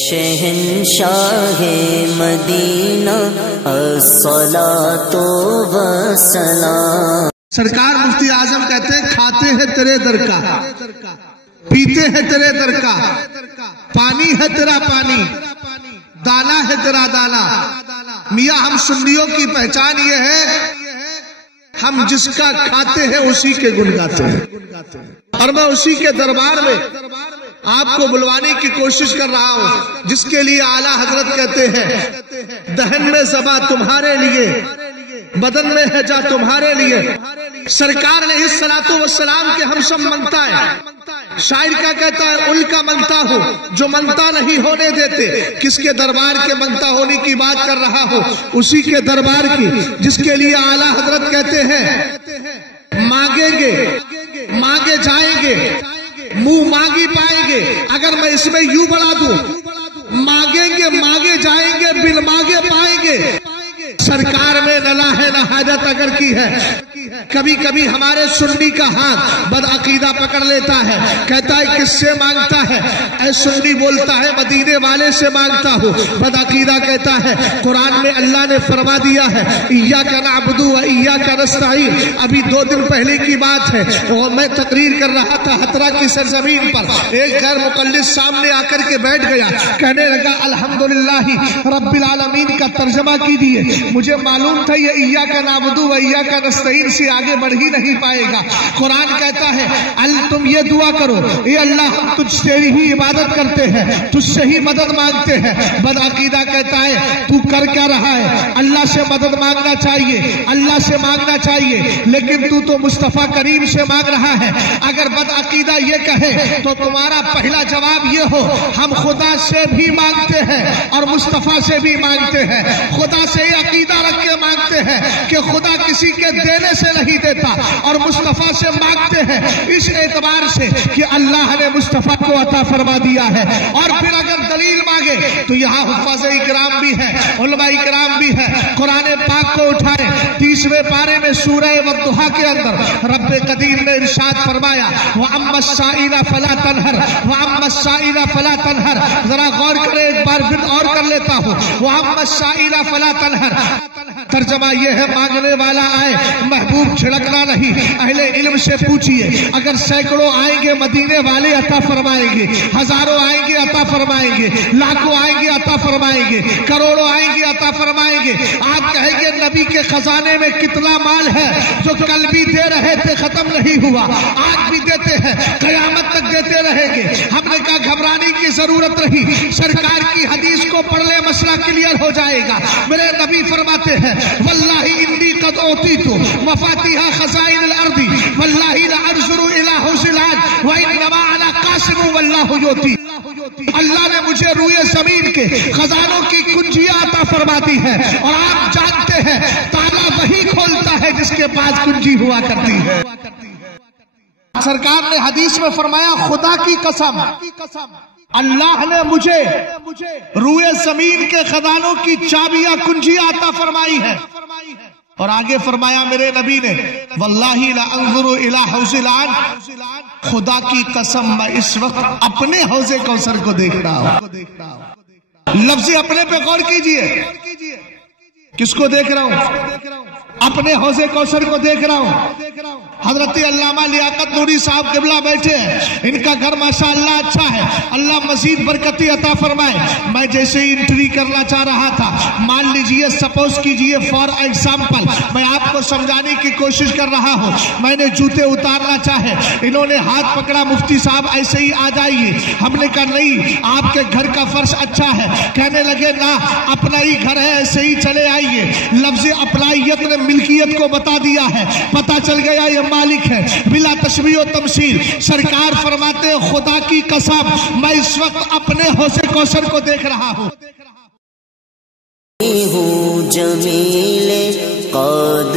شہنشاہ مدینہ الصلاۃ والسلام۔ سرکار مفتی اعظم کہتے ہیں کھاتے ہیں تیرے در کا، پیتے ہیں تیرے در کا، پانی ہے تیرا پانی، دانا ہے تیرا دانا۔ میاں ہم سنیوں کی پہچان یہ ہے ہم جس کا کھاتے ہیں اسی کے گن گاتے ہیں، اور میں اسی کے دربار میں آپ کو بلوانے کی کوشش کر رہا ہوں جس کے لیے اعلیٰ حضرت کہتے ہیں دہن میں زباں تمہارے لیے، بدن میں ہے جا تمہارے لیے۔ سرکار علیہ الصلوۃ والسلام کے ہم سب منتا ہے۔ شاعر کیا کہتا ہے ان کا منتا ہوں جو منتا نہیں ہونے دیتے۔ کس کے دربار کے منتا ہونے کی بات کر رہا ہوں؟ اسی کے دربار کی جس کے لیے اعلیٰ حضرت کہتے ہیں مانگیں گے مانگے جائیں گے، منہ مانگی پائیں گے۔ اگر میں اس میں یوں بڑھا دوں مانگیں گے مانگے جائیں گے، بن مانگے پائیں گے۔ سرکار میں نہ ہے نہ حاجت اگر کی ہے۔ کبھی کبھی ہمارے سنی کا ہاتھ بد عقیدہ پکڑ لیتا ہے، کہتا ہے کس سے مانگتا ہے؟ اے سنی بولتا ہے مدینے والے سے مانگتا ہوں۔ بد عقیدہ کہتا ہے قرآن میں اللہ نے فرما دیا ہے ایاک نعبد و ایاک نستعین۔ ابھی 2 دن پہلے کی بات ہے، اور میں تقریر کر رہا تھا ہترا کی سرزمین پر، ایک غیر مقلد سامنے آ کر کے بیٹھ گیا، کہنے لگا الحمدللہ رب العالمین کا ترجمہ کیجیے۔ مجھے معلوم تھا یہ ایاک نعبد و ایاک نستعین سے آگے بڑھ ہی نہیں پائے گا۔ قرآن کہتا ہے تم یہ دعا کرو اے اللہ ہم تجھ سے ہی عبادت کرتے ہیں، تجھ سے ہی مدد مانگتے ہیں۔ بد عقیدہ کہتا ہے تو کر کیا رہا ہے؟ اللہ سے مدد مانگنا چاہیے، اللہ سے مانگنا چاہیے، لیکن تو مصطفیٰ کریم سے مانگ رہا ہے۔ اگر بد عقیدہ یہ کہے تو تمہارا پہلا جواب یہ ہو ہم خدا سے بھی مانگتے ہیں اور مصطفیٰ سے بھی مانگتے ہیں۔ خدا سے یہ عقیدہ رکھ کے مانگتے ہیں کہ خدا کسی کے دینے سے نہیں دیتا، اور مصطفیٰ سے مانگتے ہیں اس اعتبار سے کہ اللہ نے مصطفیٰ کو عطا فرما دیا ہے۔ اور پھر اگر دلیل مانگے تو یہاں حفاظ اکرام بھی ہے، علماء اکرام بھی ہے۔ قرآن پاک کو اٹھائیں، 30ویں پارے میں سورہ والضحیٰ کے اندر رب قدیر نے ارشاد فرمایا وَأَمَّا السَّائِلَ فَلَا تَنْهَرْ وَأَمَّا السَّائِلَ فَلَا تَنْهَرْ۔ ذرا غور کریں، ایک بار پھر اور کر لیتا ہوں وَأَمَّا السَّائِلَ فَلَا تَنْهَرْ۔ ترجمہ یہ ہے مانگنے والا آئے محبوب چھڑکنا نہیں۔ اہل علم سے پوچھئے اگر سینکڑوں آئیں گے مدینے والے عطا فرمائیں گے، ہزاروں آئیں گے عطا فرمائیں گے، لاکھوں آئیں گے عطا فرمائیں گے، کروڑوں آئیں گے عطا فرمائیں گے۔ آپ کہیں گے نبی کے خزانے میں کتنا مال ہے جو کل بھی دے رہے تھے ختم نہیں ہوا، آج بھی دیتے ہیں، قیامت تک دیتے رہیں گے۔ ہم نے کہا گھبرانے کی ضرورت نہیں، سرکار کی حدیث کو پڑھ لے مسئلہ کلیئر ہو جائے گا۔ میرے نبی فرماتے ہیں واللہ انی قد اوتیت مفاتیح خزائن الارض واللہ لانظر الی حوض العاج وانما انا قاسم واللہ یؤتی۔ اللہ نے مجھے روئے زمین کے خزانوں کی کنجیاں عطا فرما دی ہے، اور آپ جانتے ہیں تالا وہی کھولتا ہے جس کے پاس کنجی ہوا کرتی ہے۔ سرکار نے حدیث میں فرمایا خدا کی قسم اللہ نے مجھے روئے زمین کے خزانوں کی چابیاں کنجیاں عطا فرمائی ہے، اور آگے فرمایا میرے نبی نے واللہ لانظر الی حوض العاج، خدا کی قسم میں اس وقت اپنے حوض کوثر کو دیکھ رہا ہوں۔ لفظ اپنے پہ غور کیجئے، کس کو دیکھ رہا ہوں؟ اپنے حوض کوثر کو دیکھ رہا ہوں۔ حضرت علامہ لیاقت نوری صاحب قبلہ بیٹھے ہیں، ان کا گھر ماشاءاللہ اچھا ہے، اللہ مزید برکتی عطا فرمائے۔ میں جیسے ہی انٹری کرنا چاہ رہا تھا، مان لیجئے سپوز کیجئے فار ایگزامپل میں آپ کو سمجھانے کی کوشش کر رہا ہوں، میں نے جوتے اتارنا چاہے، انہوں نے ہاتھ پکڑا مفتی صاحب ایسے ہی آ جائیے۔ ہم نے کہا نہیں آپ کے گھر کا فرش اچھا ہے، کہنے لگے نہ اپنا ہی گھر ہے ایسے ہی چلے آئیے۔ لفظ اپنائیت نے ملکیت کو بتا دیا ہے، پتا چل گیا یہ مالک ہے بلا تشبیہ و تمثیل۔ سرکار فرماتے ہیں خدا کی قسم میں اس وقت اپنے حوض کوثر کو دیکھ رہا ہوں۔ جمیل قادر